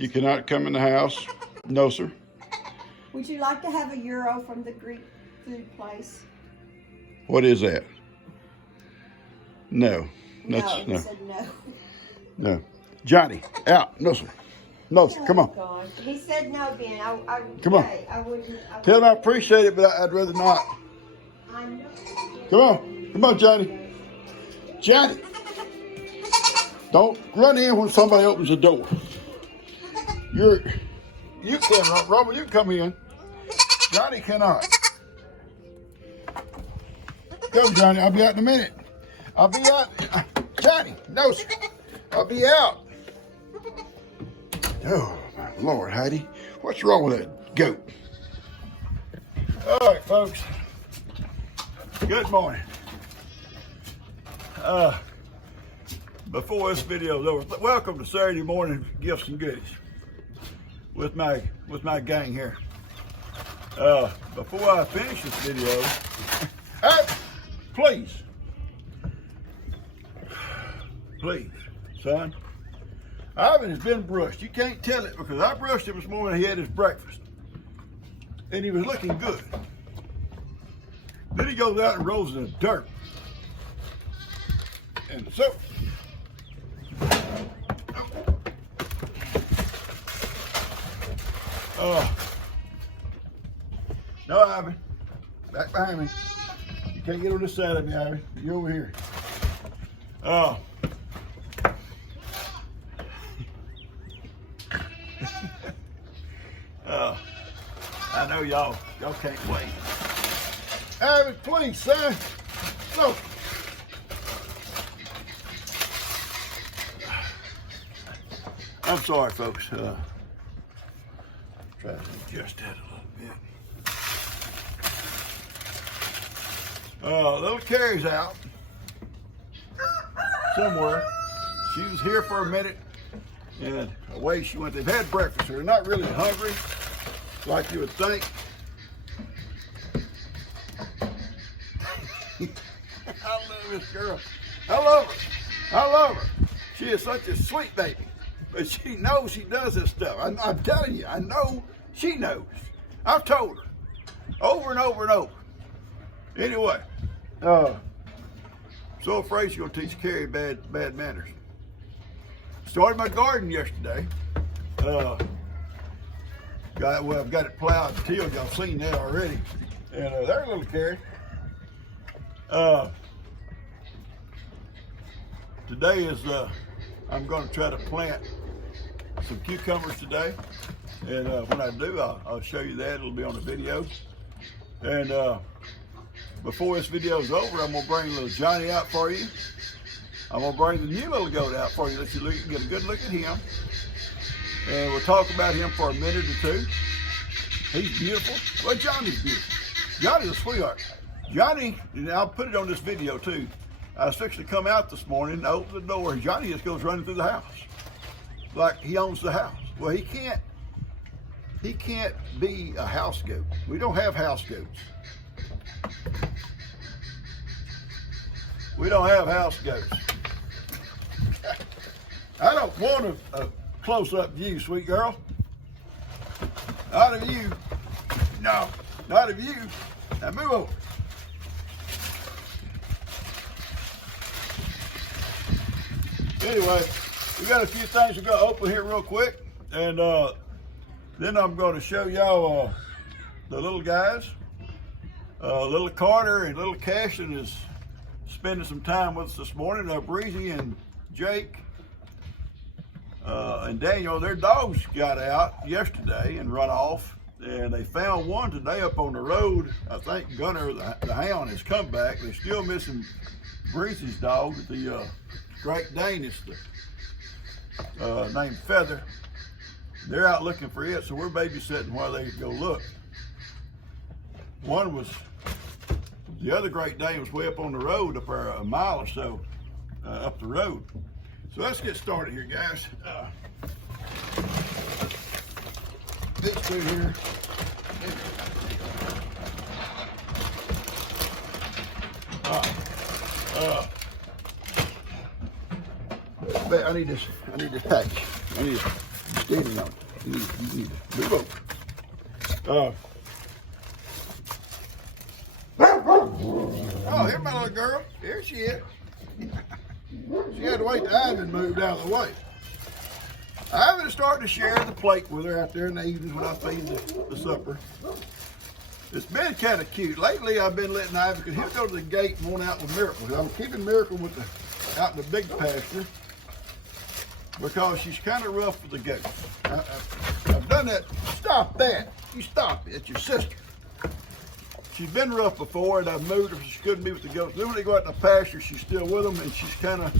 You cannot come in the house. No, sir. Would you like to have a gyro from the Greek food place? What is that? No. No, That's, he no. said no. No. Johnny, out. No, sir. No, sir. Come on. God. He said no, Ben. Come on. I wouldn't. Tell him I appreciate it, but I'd rather not. I know. Come on. Come on, Johnny. Johnny. Don't run in when somebody opens the door. You can, Robert, you come in. Johnny cannot. Go, Johnny. I'll be out in a minute. I'll be out. Johnny, no, sir. I'll be out. Oh, my Lord, Heidi. What's wrong with that goat? All right, folks. Good morning. Before this video is over, welcome to Saturday morning gifts and goodies with my gang here. Before I finish this video, please, son, Ivan has been brushed. You can't tell it because I brushed him this morning. He had his breakfast and he was looking good. Then he goes out and rolls in the dirt. And so, no, Ivan, back behind me. You can't get on this side of me, Ivan. You're over here. I know y'all can't wait. Ivan, please, son. Look. I'm sorry, folks. Try to adjust that a little bit. Little Carrie's out somewhere. She was here for a minute, and away she went. They've had breakfast, so they're not really hungry like you would think. I love this girl. I love her. I love her. She is such a sweet baby. But she knows she does this stuff. I'm telling you, I know she knows. I've told her over and over and over. Anyway, so afraid she's gonna teach Carrie bad manners. Started my garden yesterday. I've got it plowed and tilled. Y'all seen that already. And there's little Carrie. Today is I'm going to try to plant some cucumbers today, and when I do, I'll show you that. It'll be on the video. And before this video is over, I'm going to bring little Johnny out for you. I'm going to bring the new little goat out for you, let you get a good look at him. And we'll talk about him for a minute or two. He's beautiful. Well, Johnny's beautiful. Johnny's a sweetheart. Johnny, and I'll put it on this video too. I was fixing to come out this morning, open the door, and Johnny just goes running through the house. Like he owns the house. Well, he can't be a house goat. We don't have house goats. We don't have house goats. I don't want a close-up view, sweet girl. Not of you. No, not of you. Now move over. Anyway, we got a few things we're going to open here real quick, and then I'm going to show y'all the little guys. Little Carter and little Cashin is spending some time with us this morning. Breezy and Jake and Daniel, their dogs got out yesterday and run off, and they found one today up on the road. I think Gunner, the hound, has come back. They're still missing Breezy's dog, the Great Dane is named Feather. They're out looking for it, so we're babysitting while they go look. The other Great Dane was way up on the road, up there a mile or so up the road. So let's get started here, guys. This through here. I need this package. I need to standing on it. You need to move over. Oh, here's my little girl. Here she is. She had to wait till Ivan moved out of the way. Ivan is starting to share the plate with her out there in the evenings when I feed the supper. It's been kind of cute. Lately, I've been letting Ivan, because he'll go to the gate and won't out with Miracle. I'm keeping Miracle out in the big pasture because she's kind of rough with the goat. I've done that. Stop that. You stop it. It's your sister. She's been rough before, and I've moved her so she couldn't be with the goats. Then when they go out in the pasture, she's still with them, and she's kind of,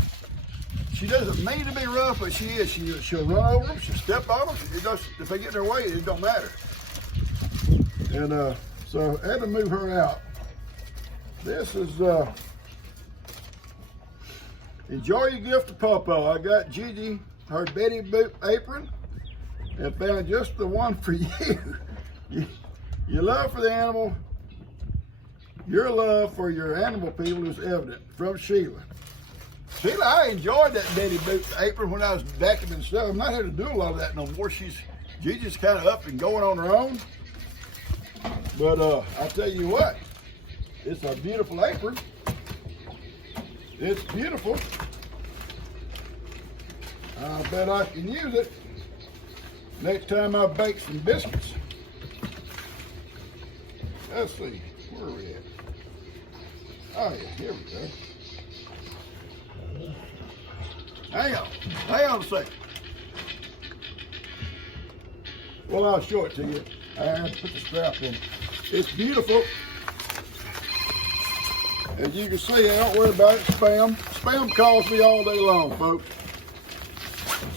she doesn't mean to be rough, but she is. She'll run over them, she'll step on them. If they get in their way, it don't matter. And so I had to move her out. This is, enjoy your gift to Papa. I got Gigi her Betty Boop apron and found just the one for you. Your love for the animal, your love for your animal people is evident. From Sheila. Sheila, I enjoyed that Betty Boop apron when I was vacuuming stuff. I'm not having to do a lot of that no more. Gigi's kind of up and going on her own. But I tell you what, it's a beautiful apron. It's beautiful. I bet I can use it next time I bake some biscuits. Let's see, where are we at? Oh yeah, here we go. Hang on a second. Well, I'll show it to you. I have to put the strap in. It's beautiful. As you can see, I don't worry about it. Spam. Spam calls me all day long, folks.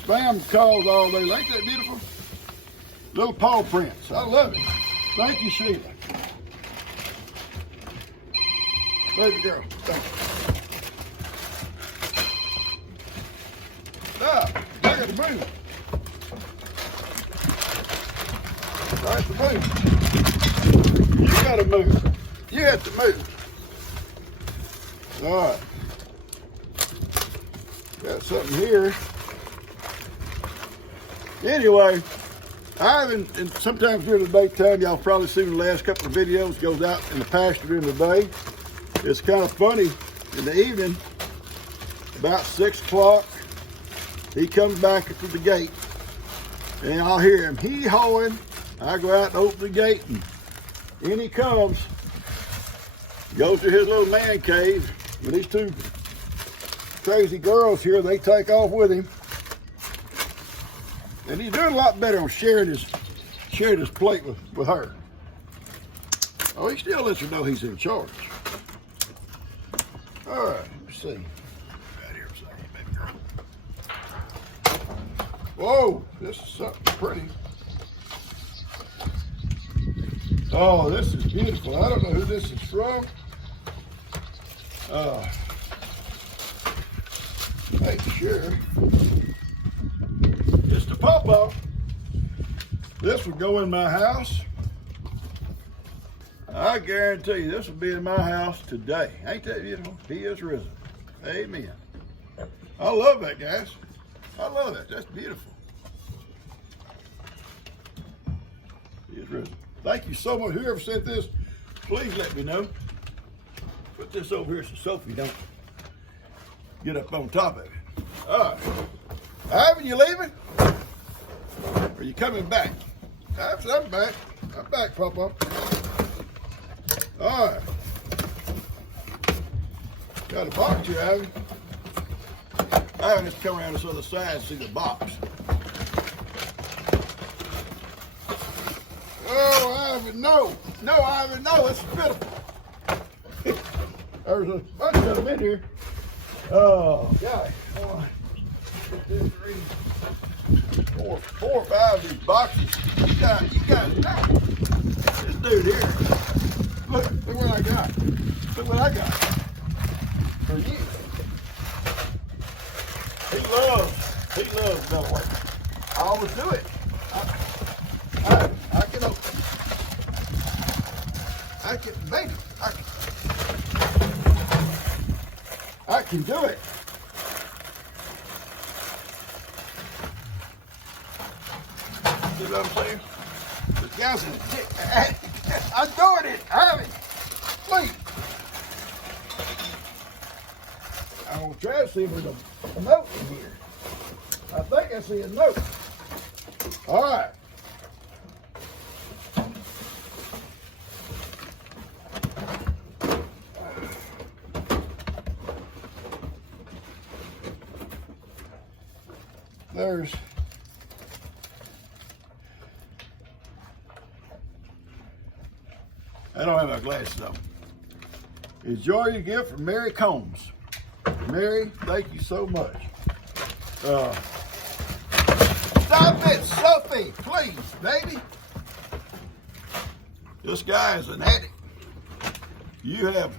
Spam calls all day long. Ain't that beautiful? Little paw prints. I love it. Thank you, Sheila. Baby girl, thank you. Now, I got to move. I have to move. You got to move. You have to move. All right. Got something here. Anyway, Ivan, and sometimes during the daytime, y'all probably seen the last couple of videos, goes out in the pasture during the day. It's kind of funny, in the evening, about 6 o'clock, he comes back through the gate, and I'll hear him hee-hawing. I go out and open the gate, and in he comes. Goes to his little man cave, and these two crazy girls here, they take off with him. And he's doing a lot better on sharing his plate with her. Oh, he still lets her know he's in charge. All right, let's see. Right here, baby girl. Whoa, this is something pretty. Oh, this is beautiful. I don't know who this is from. Make sure. It's the Papa. This would go in my house. I guarantee you this will be in my house today. Ain't that beautiful? He is risen. Amen. I love that, guys. I love that. That's beautiful. He is risen. Thank you so much. Whoever sent this, please let me know. Put this over here so Sophie don't get up on top of it. All right. Ivan, you leaving? Or are you coming back? I'm back. I'm back, Papa. All right. Got a box here, Ivan. Ivan just come around this other side and see the box. Oh, Ivan, no. No, Ivan, no. It's pitiful. There's a bunch of them in here. Oh, gosh. 1, 2, 3, 4, 4 or 5 of these boxes. You got this dude here. Look what I got. Look what I got for you. He loves Delaware. I always do it. I can do it. see what I'm saying? This guy's in a dick. I'm doing it. Ivan, please. I'm gonna try to see if there's a note in here. I think I see a note. All right. I don't have my glasses on. Enjoy your gift from Mary Combs. Mary, thank you so much. Stop it, Sophie, please, baby. This guy is an addict. You have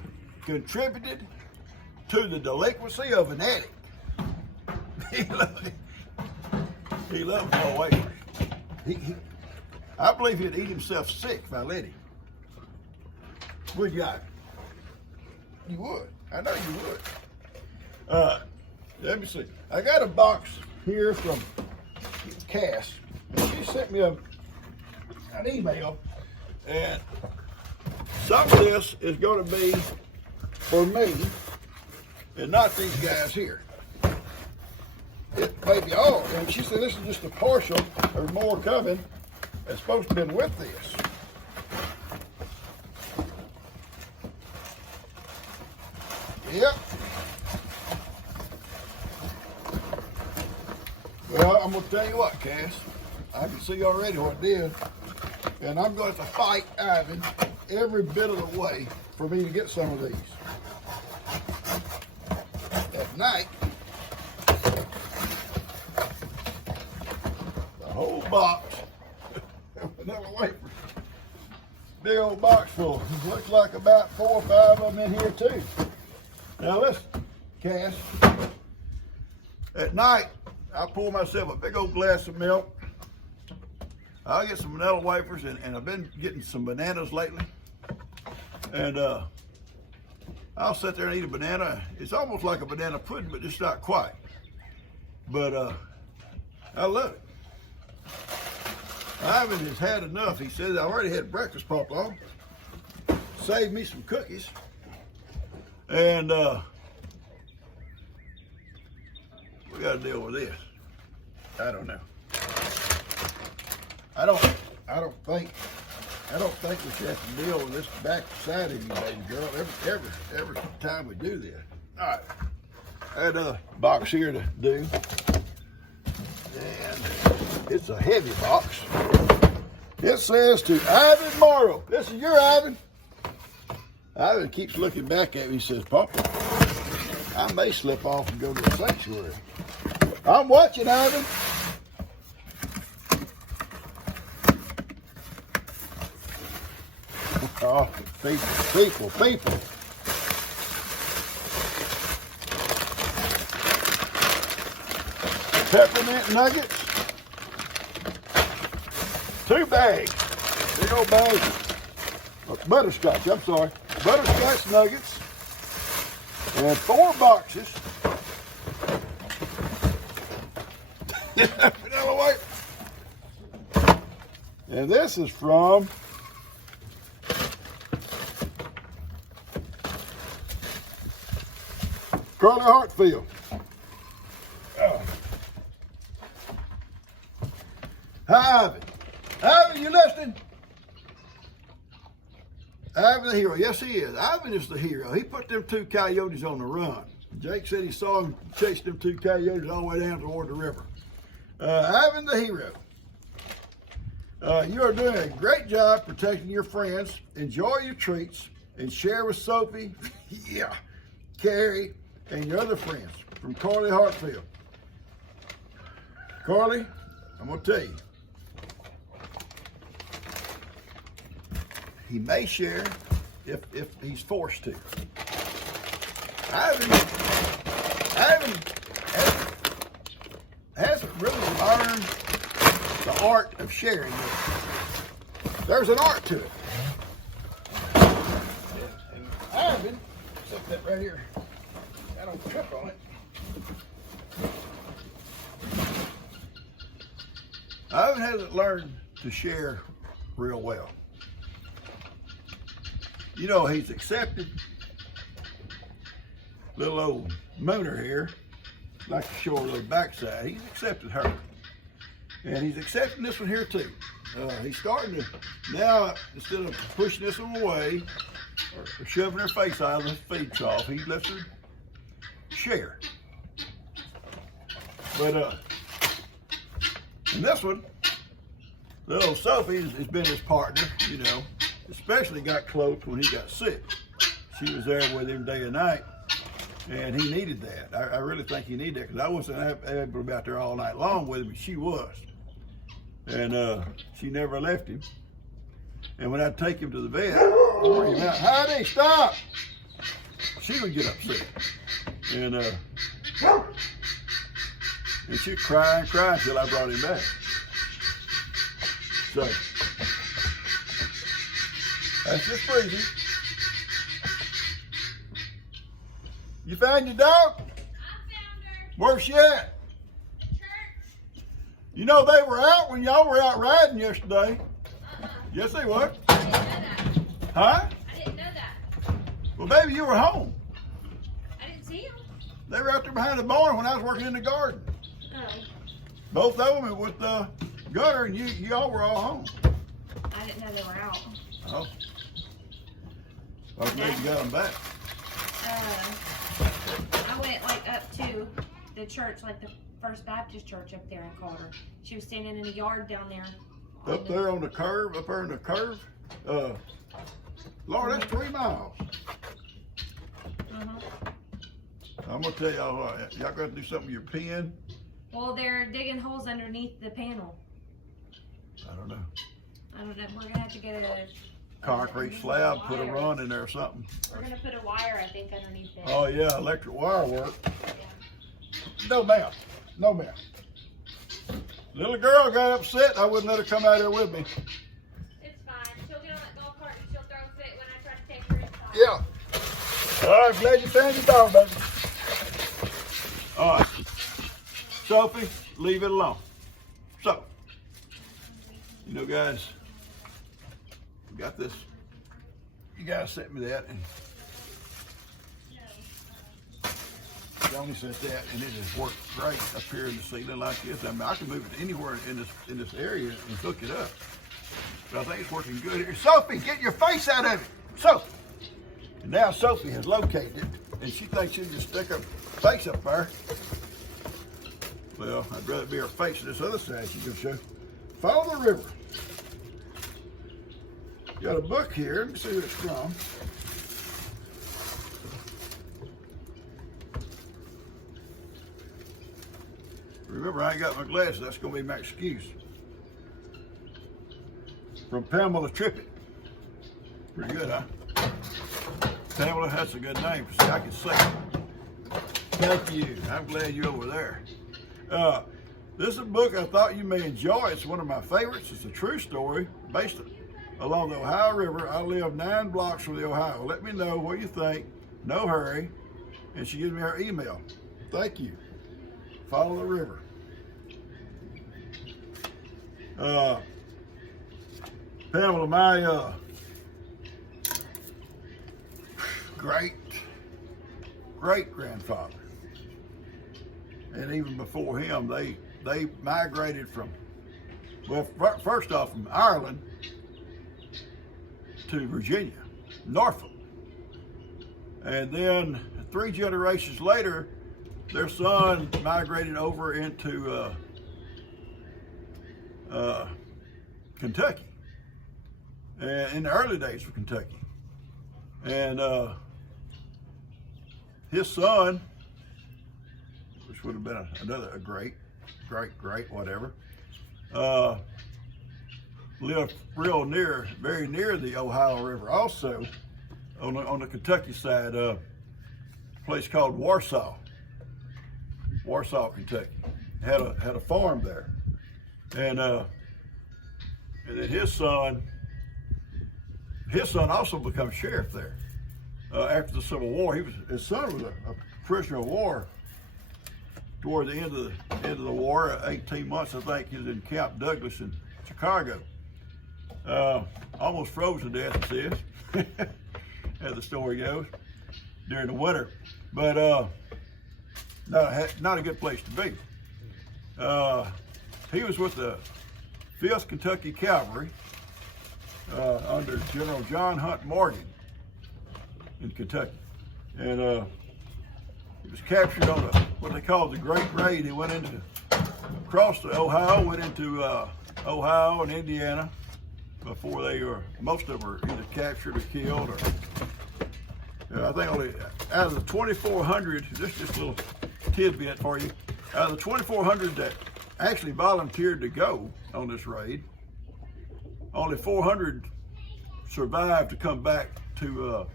contributed to the delinquency of an addict. He loves my wife. I believe he'd eat himself sick if I let him. Would you? You would. I know you would. Let me see. I got a box here from Cass. And she sent me an email. And some of this is going to be for me and not these guys here. It may be all. And she said this is just a partial. There's more coming. It's supposed to have been with this. Yep. Well, I'm going to tell you what, Cass. I can see already what it did. And I'm going to have to fight Ivan every bit of the way for me to get some of these. At night, the whole box, vanilla wafers. Big old box full. Looks like about 4 or 5 of them in here too. Now listen, Cass. At night, I pour myself a big old glass of milk. I'll get some vanilla wafers, and I've been getting some bananas lately. And I'll sit there and eat a banana. It's almost like a banana pudding, but just not quite. But I love it. Ivan has had enough. He says, I already had breakfast, Papa. Saved me some cookies. And we got to deal with this. I don't know. I don't think we should have to deal with this back side of you, baby girl, every time we do this. All right. I had another box here to do. And it's a heavy box. It says to Ivan Morrow. This is your Ivan. Ivan keeps looking back at me and says, Papa, I may slip off and go to the sanctuary. I'm watching, Ivan. Oh, people. Peppermint nuggets. 2 bags. Big old bag. Butterscotch, I'm sorry. Butterscotch nuggets. And 4 boxes. Vanilla wafers. And this is from Carly Hartfield. Hi, Ivan. Ivan, you listening? Ivan the hero. Yes, he is. Ivan is the hero. He put them 2 coyotes on the run. Jake said he saw him chase them 2 coyotes all the way down toward the river. Ivan the hero. You are doing a great job protecting your friends. Enjoy your treats and share with Sophie, Carrie, and your other friends. From Carly Hartfield. Carly, I'm going to tell you. He may share if he's forced to. Ivan hasn't really learned the art of sharing yet. There's an art to it. And Ivan, set that right here. I don't trip on it. Ivan hasn't learned to share real well. You know, he's accepted little old Mooner here, like to show her little backside. He's accepted her. And he's accepting this one here too. He's starting to, now, instead of pushing this one away or shoving her face out of the feed trough, he lets her share. But, and this one, little Sophie has been his partner, you know, especially got close when he got sick. She was there with him day and night, and he needed that. I really think he needed that, because I wasn't able to be out there all night long with him, but she was. And she never left him. And when I'd take him to the vet, bring him out, Heidi, stop! She would get upset. And she'd cry and cry until I brought him back. So, that's just freezing. You found your dog? I found her. Where's she at? Church. You know they were out when y'all were out riding yesterday. Yes, they were. I didn't know that. Huh? I didn't know that. Well, baby, you were home. I didn't see him. They were out there behind the barn when I was working in the garden. Oh. Both of them with Gunner, and y'all were all home. I didn't know they were out. Oh. I was glad you got them back. I went like up to the church, like the First Baptist Church up there in Carter. She was standing in the yard down there. Up there on the curve, up there in the curve. Lord, that's 3 miles. I'm gonna tell y'all what, y'all got to do something with your pen. Well, they're digging holes underneath the panel. I don't know. I don't know. We're gonna have to get a Concrete slab, put a run in there or something. We're gonna put a wire, I think, underneath it. Oh yeah, electric wire work. Yeah. No ma'am, no ma'am. Little girl got upset, I wouldn't let her come out here with me. It's fine. She'll get on that golf cart and she'll throw a fit when I try to take her inside. Yeah. All right, glad you found your dog, baby. All right. Sophie, leave it alone. So, you know, guys, we got this. You guys sent me that, and Johnny sent that, and it has worked great up here in the ceiling like this. I mean, I can move it anywhere in this area and hook it up. But I think it's working good here. Sophie, get your face out of it. Sophie. And now Sophie has located it, and she thinks she can just stick her face up there. Well, I'd rather be her face to this other side she can show. Follow the river. Got a book here. Let me see what it's from. Remember, I ain't got my glasses. That's going to be my excuse. From Pamela Trippett. Pretty good, huh? Pamela, that's a good name. See, I can say it. Thank you. I'm glad you're over there. This is a book I thought you may enjoy. It's one of my favorites. It's a true story based along the Ohio River. I live 9 blocks from the Ohio. Let me know what you think. No hurry. And she gives me her email. Thank you. Follow the river. Pamela, my great grandfather, and even before him, they migrated from, well, first off from Ireland to Virginia, Norfolk, and then 3 generations later, their son migrated over into Kentucky, and in the early days of Kentucky, and his son, which would have been another great whatever, lived very near the Ohio River. Also, on the Kentucky side, a place called Warsaw, Kentucky. Had a farm there, and then his son also became sheriff there. After the Civil War, his son was a prisoner of war toward the end of the war, 18 months, I think, he was in Camp Douglas in Chicago. Almost froze to death, it says, as the story goes, during the winter. But no, not a good place to be. He was with the 5th Kentucky Cavalry under General John Hunt Morgan in Kentucky. And he was captured on what they called the Great Raid. He went across the Ohio, went into Ohio and Indiana before most of them were either captured or killed. Or I think only out of the 2,400, just a little tidbit for you, out of the 2,400 that actually volunteered to go on this raid, only 400 survived to come back to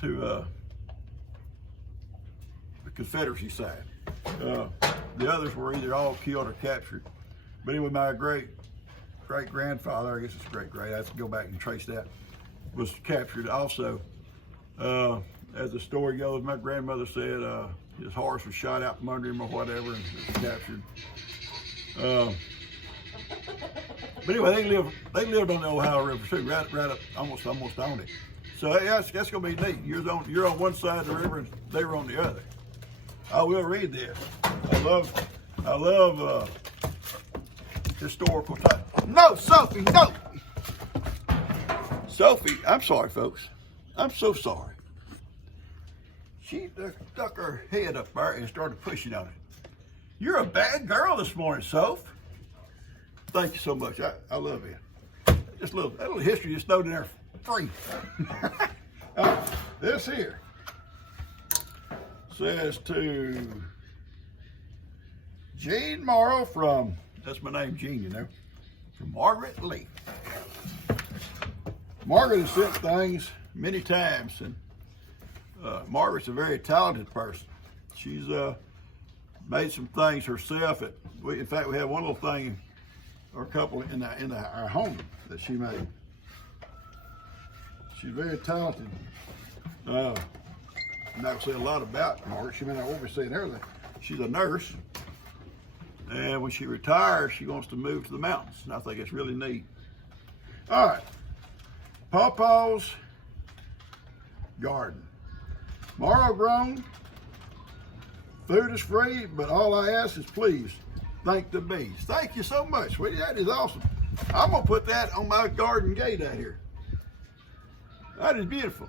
the Confederacy side. The others were either all killed or captured. But anyway, my great-grandfather, I guess it's great-great, I have to go back and trace that, was captured also. As the story goes, my grandmother said his horse was shot out from under him or whatever and was captured. But anyway, they lived on the Ohio River too, right up, almost on it. So that's gonna be neat. You're on one side of the river and they were on the other. I will read this. I love historical time. No, Sophie, no. Sophie, I'm sorry, folks. I'm so sorry. She stuck her head up there and started pushing on it. You're a bad girl this morning, Soph. Thank you so much. I love it. Just a little history just thrown in there free. This here says to Jean Morrow from, that's my name, Jean, you know, from Margaret Lee. Margaret has sent things many times, and Margaret's a very talented person. She's made some things herself. In fact, we have one little thing, or a couple in our home that she made. She's very talented. I'm not saying a lot about Margaret. She may not oversee everything. She's a nurse, and when she retires, she wants to move to the mountains, and I think it's really neat. All right, Pawpaw's garden. Morrow grown, food is free, but all I ask is please thank the bees. Thank you so much, sweetie. That is awesome. I'm gonna put that on my garden gate out here. That is beautiful.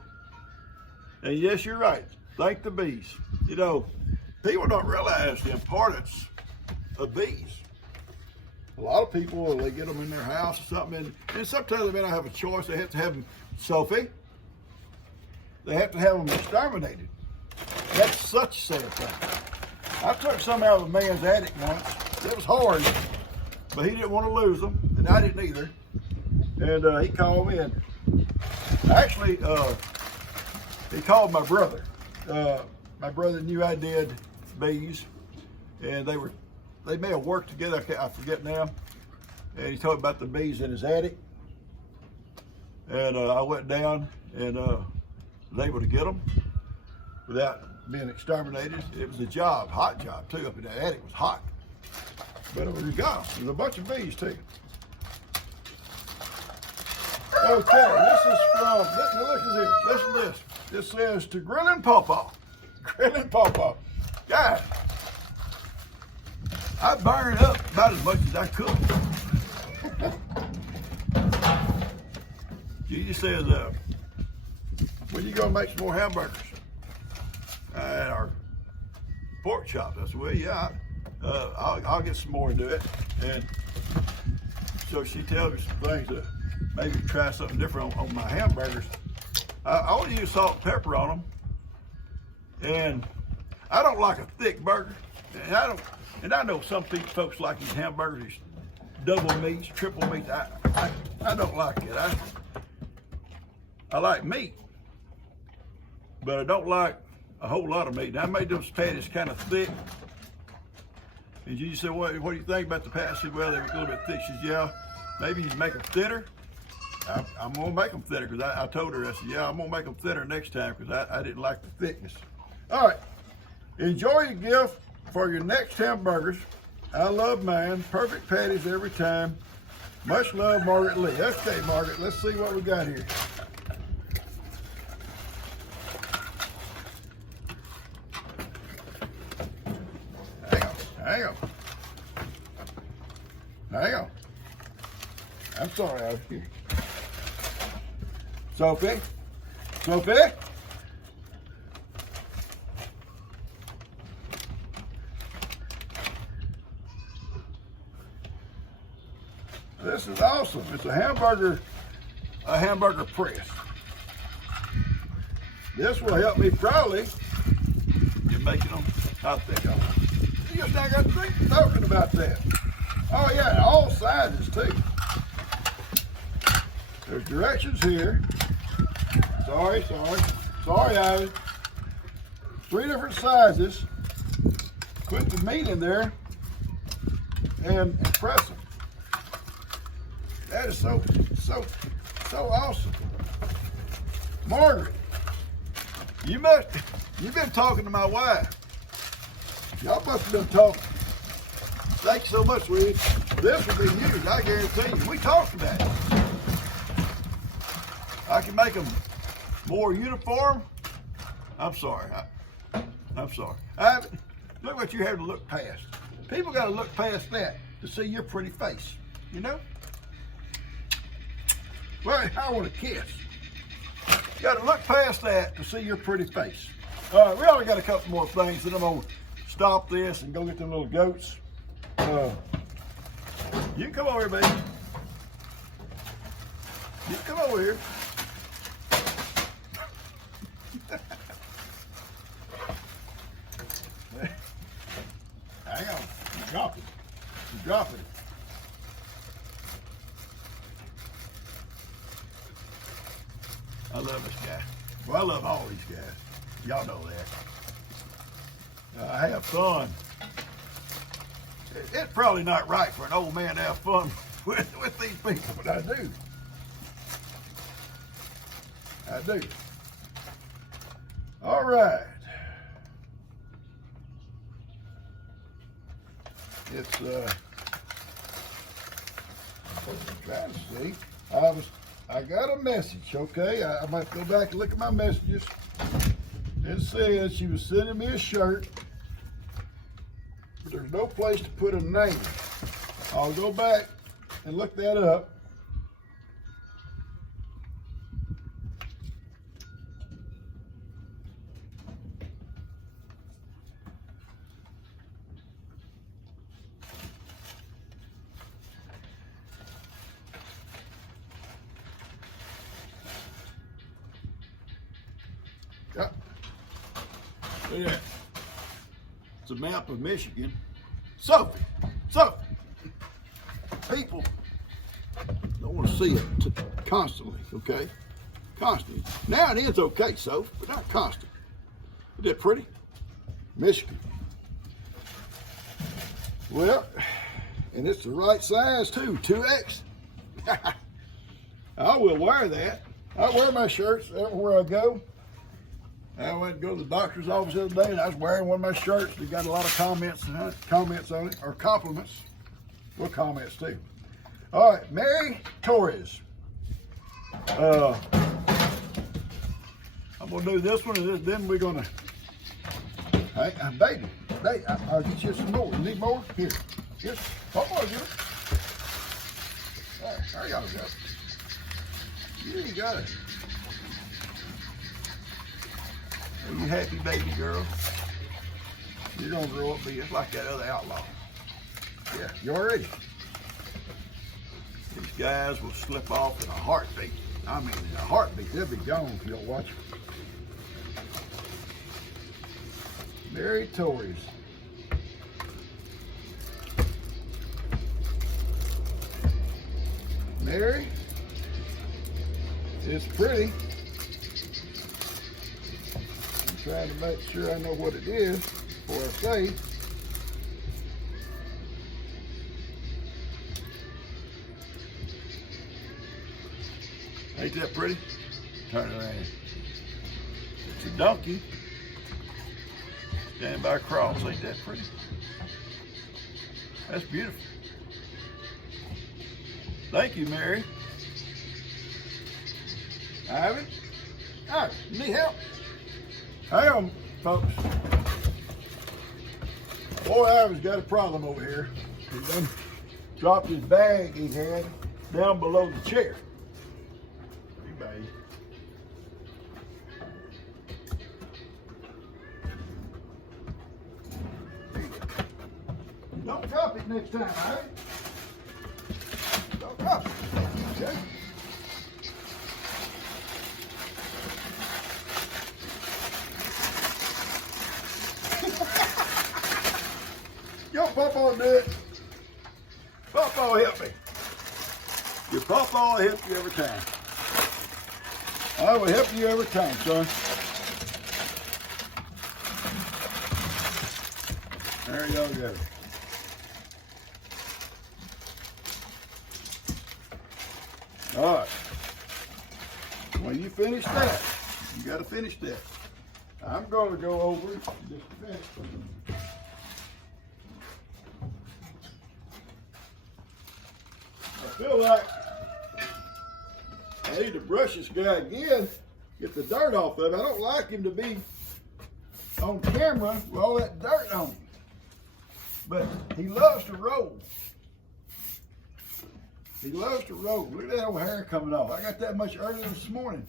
And yes, you're right. Thank the bees. You know, people don't realize the importance of bees. A lot of people, they get them in their house or something, and sometimes they may not have a choice. They have to have them, Sophie, they have to have them exterminated. That's such a sad thing. I took some out of a man's attic once. It was hard, but he didn't want to lose them, and I didn't either. And he called me, and actually, he called my brother. My brother knew I did bees, and they may have worked together. I forget now. And he told me about the bees in his attic, and I went down and was able to get them without being exterminated. It was a job, hot job too. Up in that attic, it was hot, but we got them. There's a bunch of bees too. Okay, this is from, listen to this. This says to Grilling Pawpaw. Grilling Pawpaw. God, I burned up about as much as I could. Gigi says, when you gonna make some more hamburgers? At our pork chop. I said, well, yeah, I'll get some more and do it. And so she tells me some things that maybe try something different on my hamburgers. I only use salt and pepper on them, and I don't like a thick burger. And I know some folks like these hamburgers, double meats, triple meats. I don't like it. I like meat, but I don't like a whole lot of meat. And I made those patties kind of thick. And you said, what do you think about the patties? I said, well, they're a little bit thick. She said, yeah, maybe you can make them thinner. I'm gonna make them thinner, because I told her, I said, yeah, I'm gonna make them thinner next time, because I didn't like the thickness. All right, enjoy your gift for your next hamburgers, I love mine. Perfect patties every time. Much love, Margaret Lee. Okay, Margaret, let's see what we got here. Hang on. Hang on. I'm sorry, I was here. Sophie? Sophie? This is awesome. It's a hamburger press. This will help me probably in making them, I think I will. You just not got to think talking about that. Oh yeah, all sizes too. There's directions here. Sorry, Ivy. 3 different sizes. Put the meat in there and press them. That is so awesome. Margaret, you've been talking to my wife. Y'all must have been talking. Thank you so much, sweetie. This will be huge, I guarantee you. We talked about it. I can make them more uniform. I'm sorry. I'm sorry. Look what you have to look past. People got to look past that to see your pretty face, you know? Well, I want to kiss. You got to look past that to see your pretty face. All right, we only got a couple more things, and I'm going to stop this and go get them little goats. You can come over here, baby. You can come over here. Hang on. You dropped it. You dropped it. I love this guy. Well, I love all these guys. Y'all know that. I have fun. It's probably not right for an old man to have fun with these people, but I do. I do. All right. It's I'm trying to see. I got a message, okay? I might go back and look at my messages. It says she was sending me a shirt, but there's no place to put a name. I'll go back and look that up. Yep. Look at that. It's a map of Michigan. Sophie, people don't want to see it constantly, okay? Constantly. Now and then's okay, Sophie, but not constant. Isn't that pretty? Michigan. Well, and it's the right size too, 2X. I will wear that. I wear my shirts everywhere I go. I went to go to the doctor's office the other day, and I was wearing one of my shirts. They got a lot of comments on it, or compliments. Well, comments too. All right, Mary Torres. I'm gonna do this one, and then we're gonna. Hey, baby, I'll get you some more. You need more? Here, just one more, Jim. All right, there y'all go. You got it. Are you happy, baby girl? You're gonna grow up be just like that other outlaw. Yeah, you all ready? These guys will slip off in a heartbeat. I mean, in a heartbeat. They'll be gone if you don't watch them. Mary Torres. Mary, it's pretty. I'm trying to make sure I know what it is before I say. Ain't that pretty? Turn it around. It's a donkey standing by a cross. Ain't that pretty? That's beautiful. Thank you, Mary. Ivan? Oh, you need help? Hang on, folks. Boy, Ivan's got a problem over here. He done dropped his bag he had down below the chair. Hey, babe. Don't drop it next time, all right? Don't drop it. Okay? Your papa do it. Papa will help me. Your papa will help you every time. I will help you every time, son. There y'all go. All right. When you finish that, you got to finish that. I'm going to go over just a minute. I feel like I need to brush this guy again, get the dirt off of him. I don't like him to be on camera with all that dirt on him. But he loves to roll. He loves to roll. Look at that old hair coming off. I got that much earlier this morning.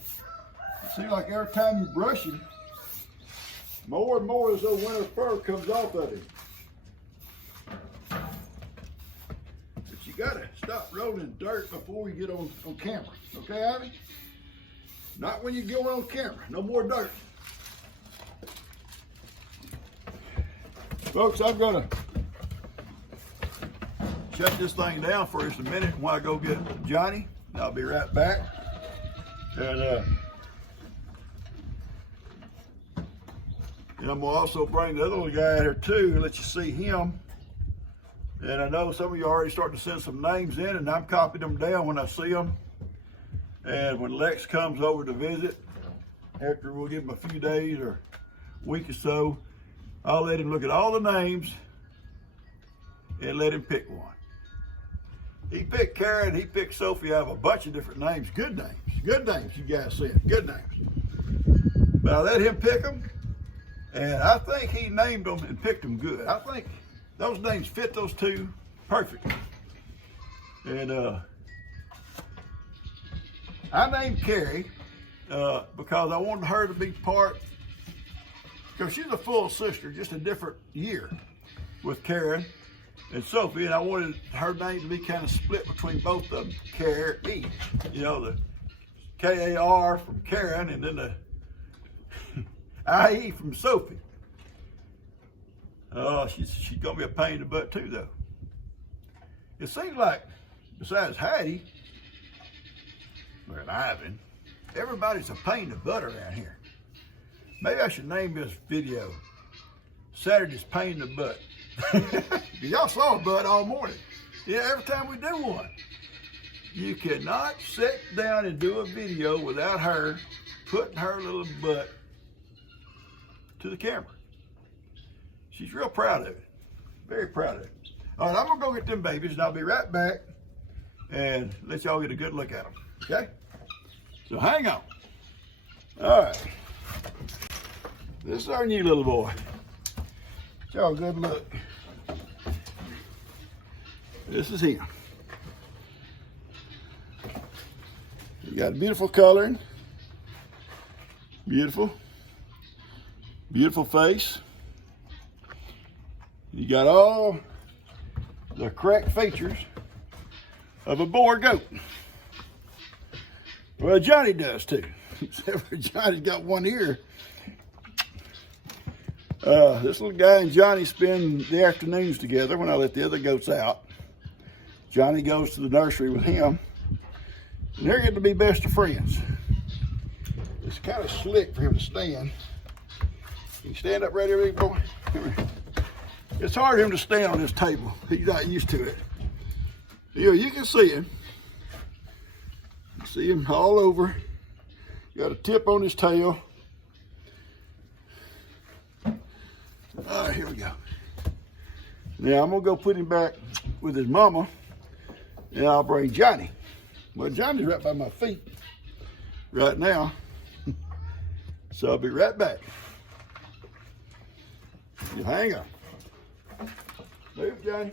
It seems like every time you brush him, more and more as though winter fur comes off of him. But you gotta stop rolling dirt before you get on camera. Okay, Ivy? Not when you go on camera. No more dirt. Folks, I'm gonna shut this thing down for just a minute while I go get Johnny. I'll be right back. And I'm gonna also bring the other little guy out here too, let you see him. And I know some of you are already starting to send some names in, and I'm copying them down when I see them. And when Lex comes over to visit, after we'll give him a few days or a week or so, I'll let him look at all the names and let him pick one. He picked Karen, he picked Sophie out of a bunch of different names. Good names you guys said, good names. But I let him pick them, and I think he named them and picked them good. I think those names fit those two perfectly. And I named Carrie because I wanted her to be part, because she's a full sister, just a different year with Karen and Sophie, and I wanted her name to be kind of split between both of them, Carrie. You know, the K-A-R from Karen and then the I-E from Sophie. Oh, she's gonna be a pain in the butt too, though. It seems like, besides Hattie, or Ivan, everybody's a pain in the butt around here. Maybe I should name this video Saturday's Pain in the Butt. Y'all saw a butt all morning. Yeah, every time we do one. You cannot sit down and do a video without her putting her little butt to the camera. She's real proud of it. Very proud of it. All right, I'm gonna go get them babies, and I'll be right back and let y'all get a good look at them, okay? So hang on. All right. This is our new little boy. Get y'all a good look. This is him. You got beautiful coloring. Beautiful. Beautiful face. You got all the correct features of a boar goat. Well, Johnny does too. Except for Johnny's got one ear. This little guy and Johnny spend the afternoons together when I let the other goats out. Johnny goes to the nursery with him, and they're getting to be best of friends. It's kind of slick for him to stand. You stand up right here, big boy. Come here. It's hard for him to stand on this table. He's not used to it. You can see him. You see him all over. Got a tip on his tail. All right, here we go. Now I'm gonna go put him back with his mama, and I'll bring Johnny. Well, Johnny's right by my feet right now, so I'll be right back. You hang on. Move, Johnny.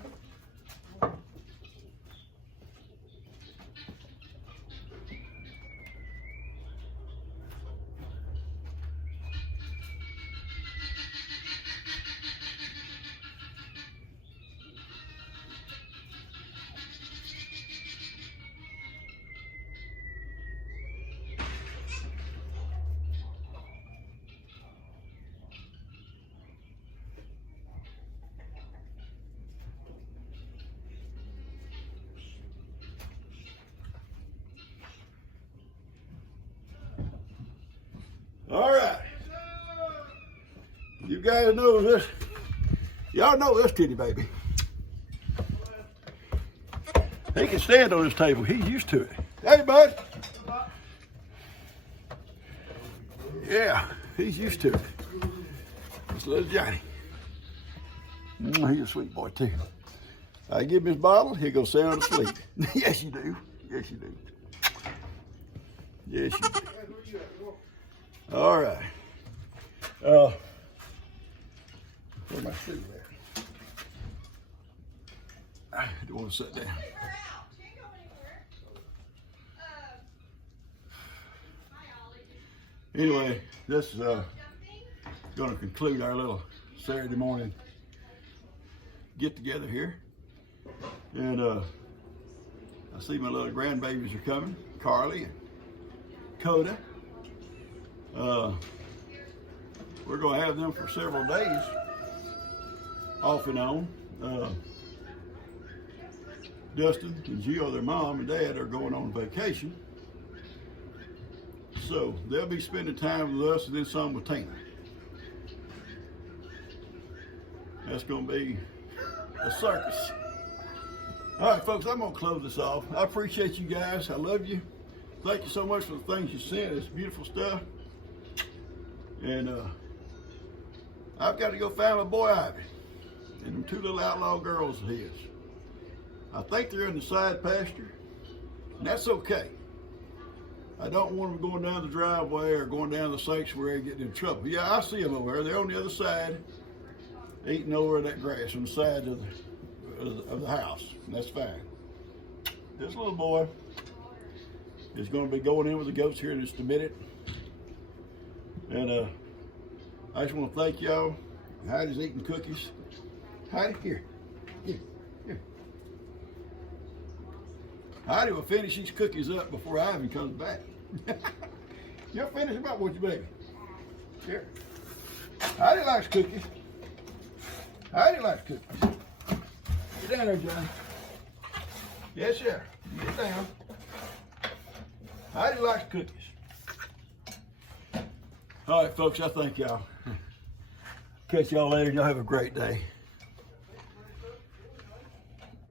All right. You guys know this. Y'all know this kitty baby. He can stand on this table. He's used to it. Hey, bud. Yeah, he's used to it. This little Johnny. He's a sweet boy, too. I give him his bottle, he'll go sound asleep. Yes, you do. Yes, you do. Yes, you do. All right. Where's my suit there? I don't want to sit down. Anyway, this is going to conclude our little Saturday morning get together here. And I see my little grandbabies are coming, Carly and Coda. We're going to have them for several days, off and on. Dustin and Gio, their mom and dad, are going on vacation. So they'll be spending time with us and then some with Tina. That's going to be a circus. All right, folks, I'm going to close this off. I appreciate you guys. I love you. Thank you so much for the things you sent. It's beautiful stuff. And I've got to go find my boy Ivy and them two little outlaw girls of his. I think they're in the side pasture, and that's okay. I don't want them going down the driveway or going down the sanctuary getting in trouble. Yeah, I see them over there. They're on the other side, eating over that grass on the side of the house, and that's fine. This little boy is going to be going in with the goats here in just a minute. And I just want to thank y'all. Heidi's eating cookies. Heidi, here. Heidi will finish these cookies up before Ivy comes back. You'll finish them up with your baby. Here. Heidi likes cookies. Heidi likes cookies. Get down there, Johnny. Yes, sir. Get down. Heidi likes cookies. All right, folks, I thank y'all. Catch y'all later. Y'all have a great day.